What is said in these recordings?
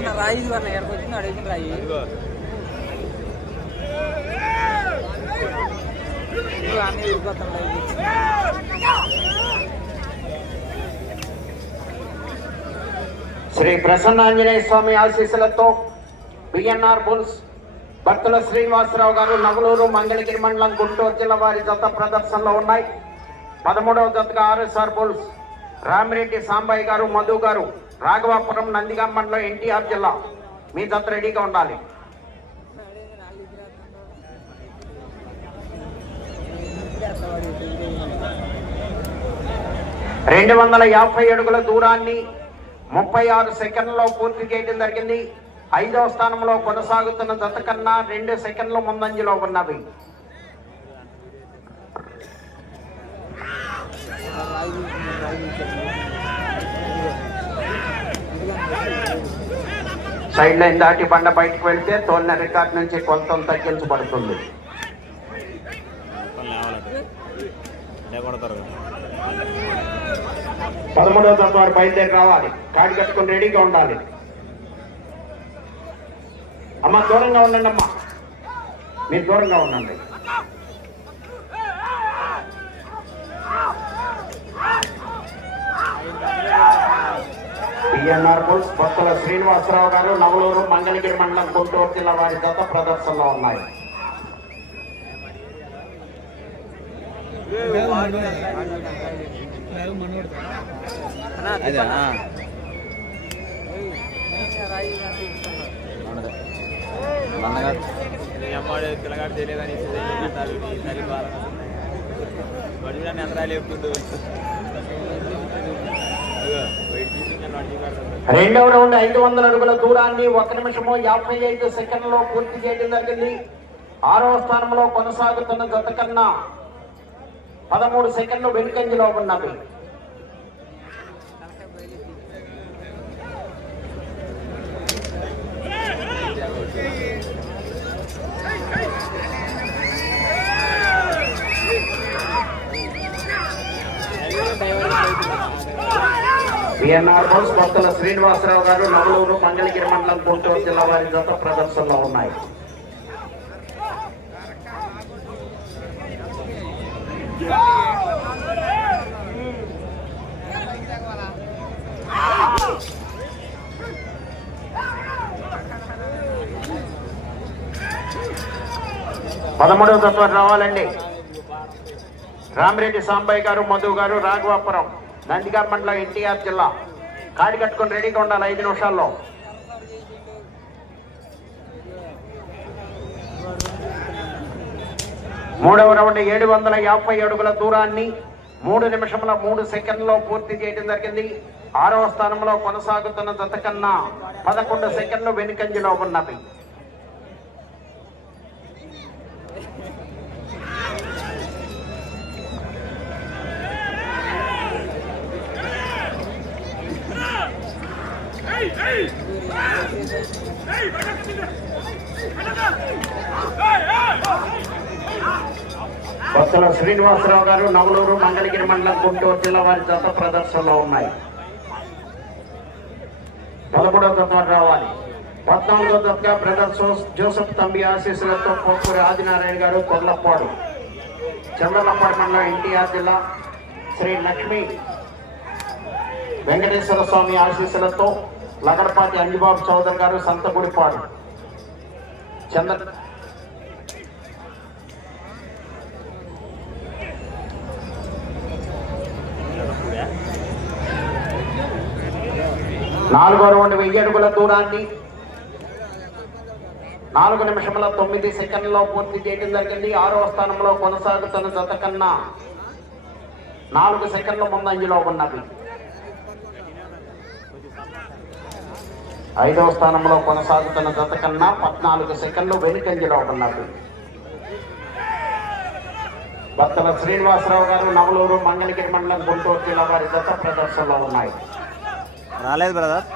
అన్న రాయి ఇది అన్న ఎక్కడికి వచ్చింది అడిగిన రాయి? అన్నీ ఊరిపోతున్నాయి శ్రీ ప్రసన్న ఆంజనేయ స్వామి ఆశీస్సులతో బిఎన్ఆర్ బుల్స్ భక్తుల శ్రీనివాసరావు గారు నగలూరు మంగళగిరి మండలం గుంటూరు జిల్లా వారి జత ప్రదర్శనలో ఉన్నాయి. పదమూడవ జతగా ఆర్ఎస్ఆర్ బుల్స్ రామిరెడ్డి సాంబయ్య గారు మధు గారు రాఘవాపురం నందిగాం మండలం ఎన్టీఆర్ జిల్లా. మీ జత రెడీగా ఉండాలి. రెండు వందల యాభై అడుగుల దూరాన్ని ముప్పై ఆరు సెకండ్లలో పూర్తి చేయడం జరిగింది. ఐదవ స్థానంలో కొనసాగుతున్న జత కన్నా రెండు సెకండ్ల ముందంజలో ఉన్నవి రాయి తీసుకున్నాడు, రాయి తీసుకున్నాడు. సైడ్ లైన్ దాటి బండ బయటకు వెళ్తే తోలిన రికార్డ్ నుంచి కొంత తగ్గించబడుతుంది. పదమూడవ జత వారు బయలుదేరి రావాలి. కాడి కట్టుకుని రెడీగా ఉండాలి. అమ్మ దూరంగా ఉండండి అమ్మా మీరు దూరంగా ఉండండి. బిఎన్ఆర్ బుల్స్ భక్తుల శ్రీనివాసరావు గారు నవలూరు మంగళగిరి మండలం గుంటూరు జిల్లా వారి గత ప్రదర్శనలో ఉన్నాయి. పిల్లగాడు తెలియదని అంటారు తల్లి బాధ రెండవ రౌండ్ ఐదు వందల అడుగుల దూరాన్ని ఒక నిమిషము యాభై ఐదు సెకండ్లో పూర్తి చేయడం జరిగింది. ఆరవ స్థానంలో కొనసాగుతున్న జత కన్నా పదమూడు సెకండ్లు వెనుకంజలో ఉన్నవి. బిఎన్ఆర్ బోస్ భక్తుల శ్రీనివాసరావు గారు నవలూరు మంగళగిరి మండలం గుంటూరు జిల్లా వారి జత ప్రదర్శనలో ఉన్నాయి. పదమూడవ తత్వ రావాలండి. రామిరెడ్డి సాంబయ్య గారు మధు గారు రాఘవాపురం. నందిగాం మండలం ఎన్టీఆర్ జిల్లా. కాడి కట్టుకొని రెడీగా ఉండాలి ఐదు నిమిషాల్లో. మూడవ రౌండ్ ఏడు వందల యాభై అడుగుల దూరాన్ని మూడు నిమిషముల మూడు సెకండ్లో పూర్తి చేయడం జరిగింది. ఆరవ స్థానంలో కొనసాగుతున్న జత కన్నా పదకొండు సెకండ్లు వెనుకంజలో ఉన్నవి కొత్తల శ్రీనివాసరావు గారు నవలూరు మంగళగిరి మండలం గుంటూరు జిల్లా వారి జత ప్రదర్శనలో ఉన్నాయి. పదమూడవ జత రావాలి. పద్నాలుగో జతగా బ్రదర్స్ జోసఫ్ తంబి ఆశీస్సులతో పొక్కూరి ఆదినారాయణ గారు కొల్లపాడు చంద్రలపాడు మండలం ఎన్టీఆర్ జిల్లా శ్రీ లక్ష్మి వెంకటేశ్వర స్వామి ఆశీస్సులతో లగడపాటి అంజుబాబు చౌదరి గారు సంతగుడిపాడు చంద్ర నాలుగో రౌండ్ వెయ్యి అడుగుల దూరాన్ని. నాలుగు నిమిషముల తొమ్మిది సెకండ్లో పూర్తి చేయడం జరిగింది. ఆరో స్థానంలో కొనసాగుతున్న జత కన్నా నాలుగు సెకండ్ల ముందంజలో ఉన్నది. ఐదవ స్థానంలో కొనసాగుతున్న జత కన్నా పద్నాలుగు సెకండ్లు వెనుకంజలో ఉన్నవి భక్తుల శ్రీనివాసరావు గారు నవలూరు మంగళగిరి మండలం గుంటూరు జిల్లా వారి జత ప్రదర్శనలో ఉన్నాయి. రాలేదు బ్రదర్.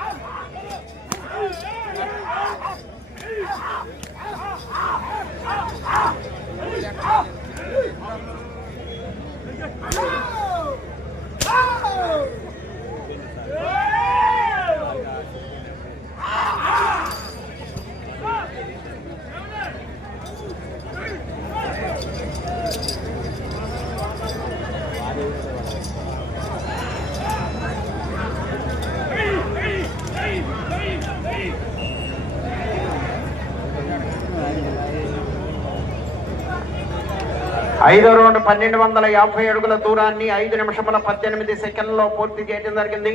ఐదో రౌండ్ పన్నెండు వందల యాభై అడుగుల దూరాన్ని ఐదు నిమిషముల పద్దెనిమిది సెకండ్లో పూర్తి చేయడం జరిగింది.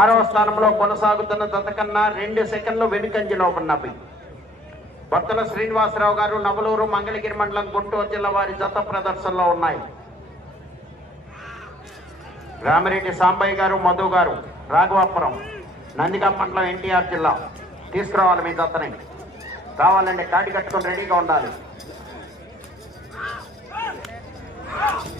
ఆరవ స్థానంలో కొనసాగుతున్న దతకన్నా రెండు సెకండ్లు వెనుకంజలో ఉన్నవి భర్తల శ్రీనివాసరావు గారు నవలూరు మంగళగిరి మండలం గుంటూరు జిల్లా వారి జత ప్రదర్శనలో ఉన్నాయి. రామిరెడ్డి సాంబయ్య గారు మధు గారు రాఘవాపురం నందిగా మండలం ఎన్టీఆర్ జిల్లా. తీసుకురావాలి మీ దత్తని రావాలండి కాటి కట్టుకొని రెడీగా ఉండాలి. Yeah.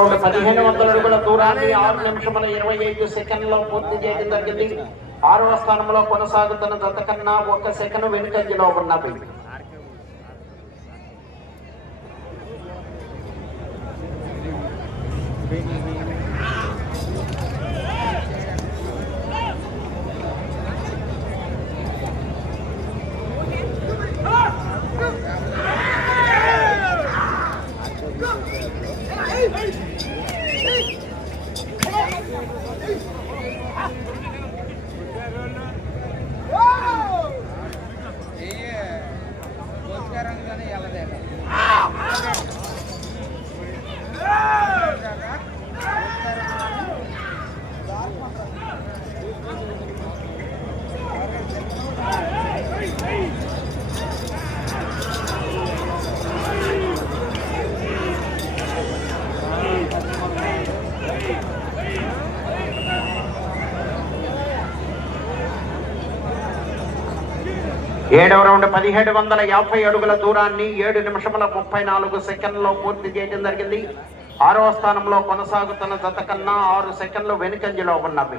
రౌండ్ పదిహేను వందల అడుగుల దూరాన్ని ఆరు నిమిషముల ఇరవై ఐదు సెకండ్లో పూర్తి చేయడం జరిగింది. ఆరవ స్థానంలో కొనసాగుతున్న జత కన్నా ఒక సెకండ్ వెనుకంజలో ఉన్నవి ఏడవ రౌండ్ పదిహేడు వందల యాభై అడుగుల దూరాన్ని ఏడు నిమిషముల ముప్పై నాలుగు సెకండ్లో పూర్తి చేయడం జరిగింది. ఆరవ స్థానంలో కొనసాగుతున్న జత కన్నా ఆరు సెకండ్లు వెనుకంజలో ఉన్నవి.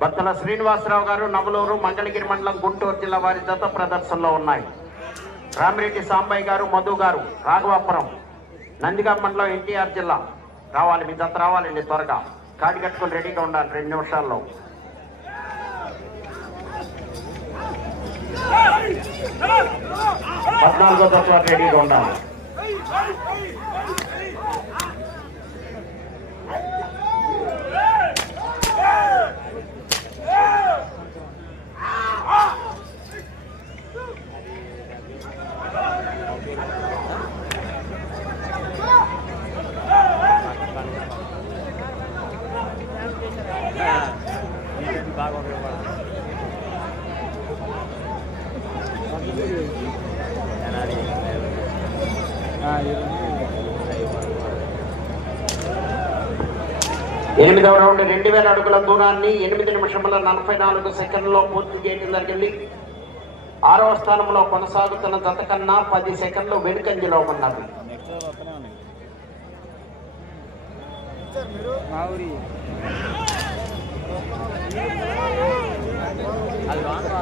భర్తల శ్రీనివాసరావు గారు నవలూరు మంగళగిరి మండలం గుంటూరు జిల్లా వారి జత ప్రదర్శనలో ఉన్నాయి. రామిరెడ్డి సాంబయ్య గారు మధు గారు రాఘవాపురం నందిగా మండలం ఎన్టీఆర్ జిల్లా. రావాలి మీ జత రావాలండి త్వరగా. కాడి కట్టుకుని రెడీగా ఉండాలి రెండు నిమిషాల్లో. పద్నాలుగో జత వరకు రెడీగా ఉండాలి రెండు వేల అడుగుల దూరాన్ని ఎనిమిది నిమిషముల నలభై నాలుగు సెకండ్లో పూర్తి చేయడం జరిగింది. ఆరవ స్థానంలో కొనసాగుతున్న జత కన్నా పది సెకండ్లు వెనుకంజలో ఉన్నది.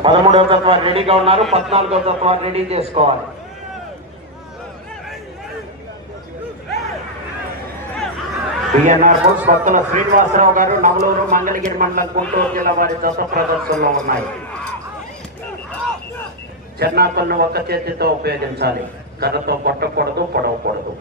పదమూడవ తత్వాలు రెడీగా ఉన్నారు. పద్నాలుగవ తత్వాలు రెడీ చేసుకోవాలి. బిఎన్ఆర్ బోస్ భక్తుల శ్రీనివాసరావు గారు నవలూరు మంగళగిరి మండలం గుంటూరు జిల్లా వారి జత ప్రదర్శనలో ఉన్నాయి. చెన్నాకులను ఒక చేతితో ఉపయోగించాలి. కర్రతో కొట్టకూడదు పొడవకూడదు.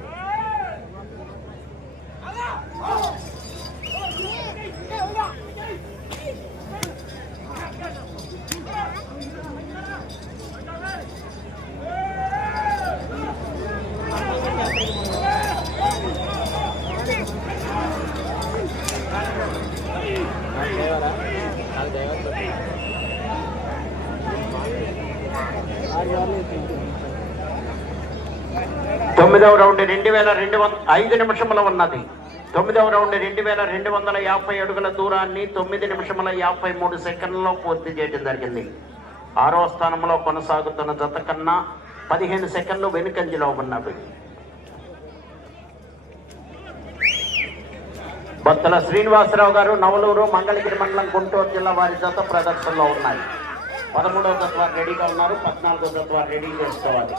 తొమ్మిదవ రౌండ్ రెండు వేల రెండు వంద ఐదు నిమిషముల ఉన్నది. తొమ్మిదవ రౌండ్ రెండు వేల రెండు వందల యాభై అడుగుల దూరాన్ని తొమ్మిది నిమిషముల యాభై మూడు సెకండ్లలో పూర్తి చేయడం జరిగింది. ఆరో స్థానంలో కొనసాగుతున్న జత కన్నా పదిహేను సెకండ్లు వెనుకంజలో ఉన్నవి. బొత్తల శ్రీనివాసరావు గారు నవలూరు మంగళగిరి మండలం గుంటూరు జిల్లా వారి చేత ప్రదర్శనలో ఉన్నాయి. పదమూడవ తత్వాలు రెడీగా ఉన్నారు పద్నాలుగో తత్వాలు రెడీ చేసుకోవాలి.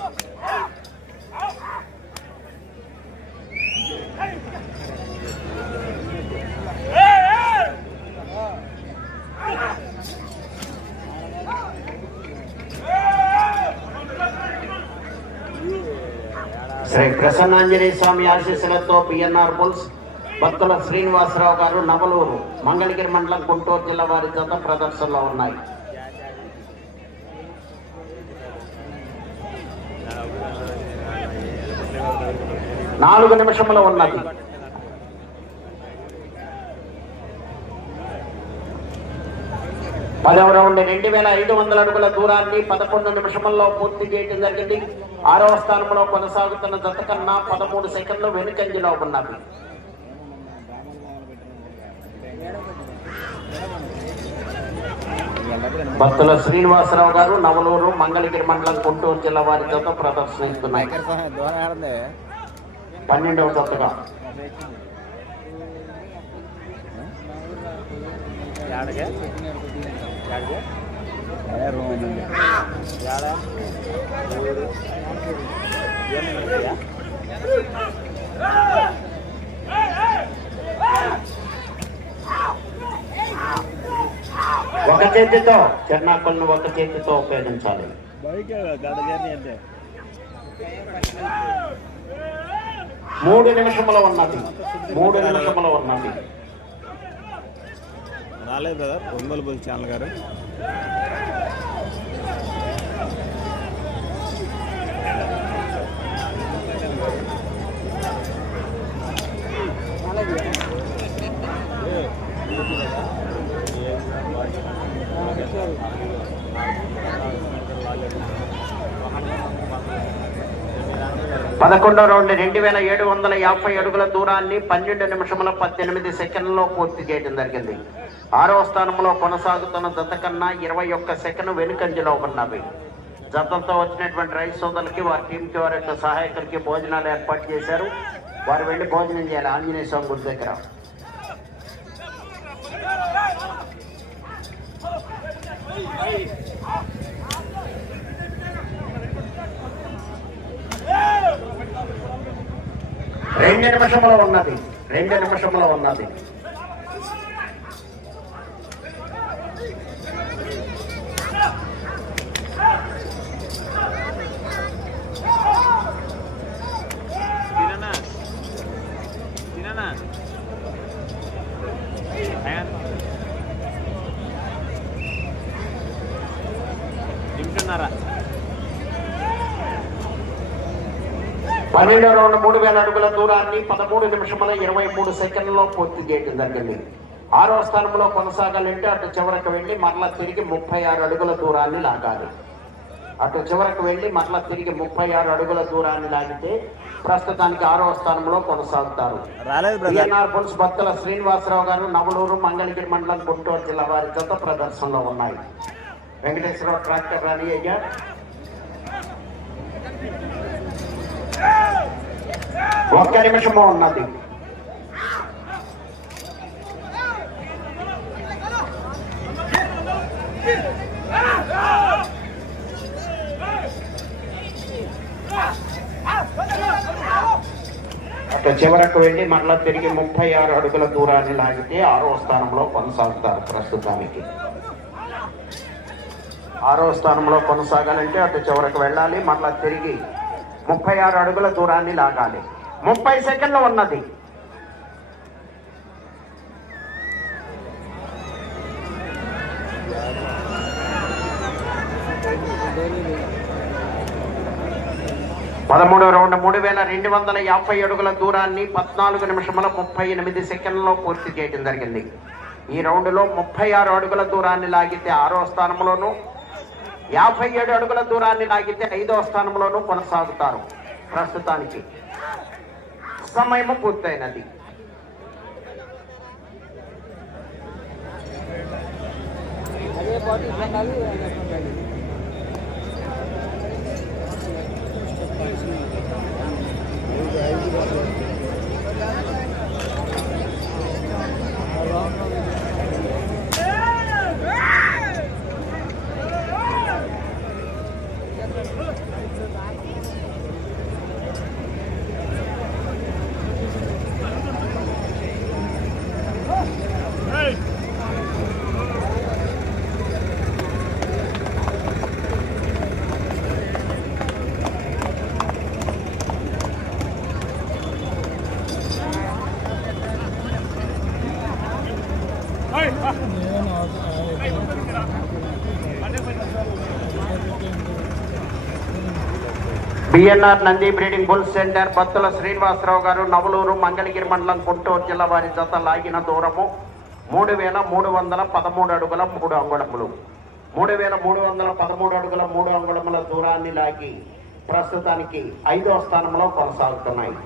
శ్రీ ప్రసన్నాంజనేయ స్వామి ఆశీస్సులతో పిఎన్ఆర్ బుల్స్ భక్తుల శ్రీనివాసరావు గారు నవలూరు మంగళగిరి మండలం గుంటూరు జిల్లా వారి జత ప్రదర్శనలో ఉన్నాయి. నాలుగు నిమిషంలో ఉన్నది. పదవ రౌండ్ రెండు వేల ఐదు వందల అడుగుల దూరాన్ని పదకొండు నిమిషంలో పూర్తి చేయడం జరిగింది. ఆరవ స్థానంలో కొనసాగుతున్న జత కన్నా పదమూడు సెకండ్లు వెనుకంజలో ఉన్నవి భక్తుల శ్రీనివాసరావు గారు నవలూరు మంగళగిరి మండలం గుంటూరు జిల్లా వారి జత ప్రదర్శనిస్తున్నాయి దూరం పన్నెండవ జతగా Yeah. ఒక చేతితో చిరునాకులను ఒక చేతితో ఉపయోగించాలి. మూడు నిమిషముల ఉన్నది. మూడు నిమిషముల ఉన్నది. రాలేదు కదా ఒంగోలు బుల్ ఛానల్ గారు. పదకొండో రౌండ్ రెండు వేల ఏడు వందల యాభై అడుగుల దూరాన్ని పన్నెండు నిమిషముల పద్దెనిమిది సెకండ్లో పూర్తి చేయడం జరిగింది ఆరవ స్థానంలో కొనసాగుతున్న జత కన్నా ఇరవై ఒక్క సెకండ్ వెనుకంజలో ఉన్నవి జతలతో వచ్చినటువంటి రైతు సోదరులకి వారి టీంకి వారి యొక్క సహాయకులకి భోజనాలు ఏర్పాటు చేశారు వారు వెళ్ళి భోజనం చేయాలి ఆంజనేయ స్వామి గుడి దగ్గర రెండు నిమిషంలో ఉన్నది. రెండు నిమిషంలో ఉన్నది. పన్నెండో రౌండ్ మూడు వేల అడుగుల దూరాన్ని పదమూడు నిమిషముల ఇరవై మూడు సెకండ్లలో పూర్తి చేయడం జరిగింది. ఆరో స్థానంలో కొనసాగాలంటే అటు చివరకు వెళ్ళి మరలా తిరిగి ముప్పై ఆరు అడుగుల దూరాన్ని లాగాలి. అటు చివరకు వెళ్ళి మరలా తిరిగి ముప్పై ఆరు అడుగుల దూరాన్ని లాగితే ప్రస్తుతానికి ఆరో స్థానంలో కొనసాగుతారు. బిఎన్ఆర్ పుల్స్ భక్తుల శ్రీనివాసరావు గారు నవలూరు మంగళగిరి మండలం గుంటూరు జిల్లా వారి జత ప్రదర్శనలో ఉన్నాయి. వెంకటేశ్వరరావు ట్రాక్టర్ రాని అయ్యా ఒక్క నిమిషము ఉన్నది. అటు చివరకు వెళ్ళి మరలా తిరిగి ముప్పై ఆరు అడుగుల దూరాన్ని లాగితే ఆరో స్థానంలో కొనసాగుతారు ప్రస్తుతానికి. ఆరో స్థానంలో కొనసాగాలంటే అటు చివరకు వెళ్ళాలి మరలా తిరిగి ముప్పై ఆరు అడుగుల దూరాన్ని లాగాలి. ముప్పై సెకండ్లు ఉన్నది. పదమూడవ రౌండ్ మూడు వేల రెండు వందల యాభై అడుగుల దూరాన్ని పద్నాలుగు నిమిషముల ముప్పై ఎనిమిది సెకండ్లలో పూర్తి చేయడం జరిగింది. ఈ రౌండ్లో ముప్పై ఆరు అడుగుల దూరాన్ని లాగితే ఆరో స్థానంలోనూ యాభై ఏడు అడుగుల దూరాన్ని లాగితే ఐదో స్థానంలోనూ కొనసాగుతారు ప్రస్తుతానికి. సమయము పూర్తయినది. అదే BNR Nandi breeding bull centre Battula Srinivasarao గారు నవలూరు మంగళగిరి మండలం గుంటూరు జిల్లా వారి జత లాగిన దూరము మూడు వేల మూడు వందల పదమూడు అడుగుల మూడు అంగుళములు. మూడు వేల మూడు వందల పదమూడు అడుగుల మూడు అంగుళముల దూరాన్ని లాగి ప్రస్తుతానికి ఐదో స్థానంలో కొనసాగుతున్నాయి.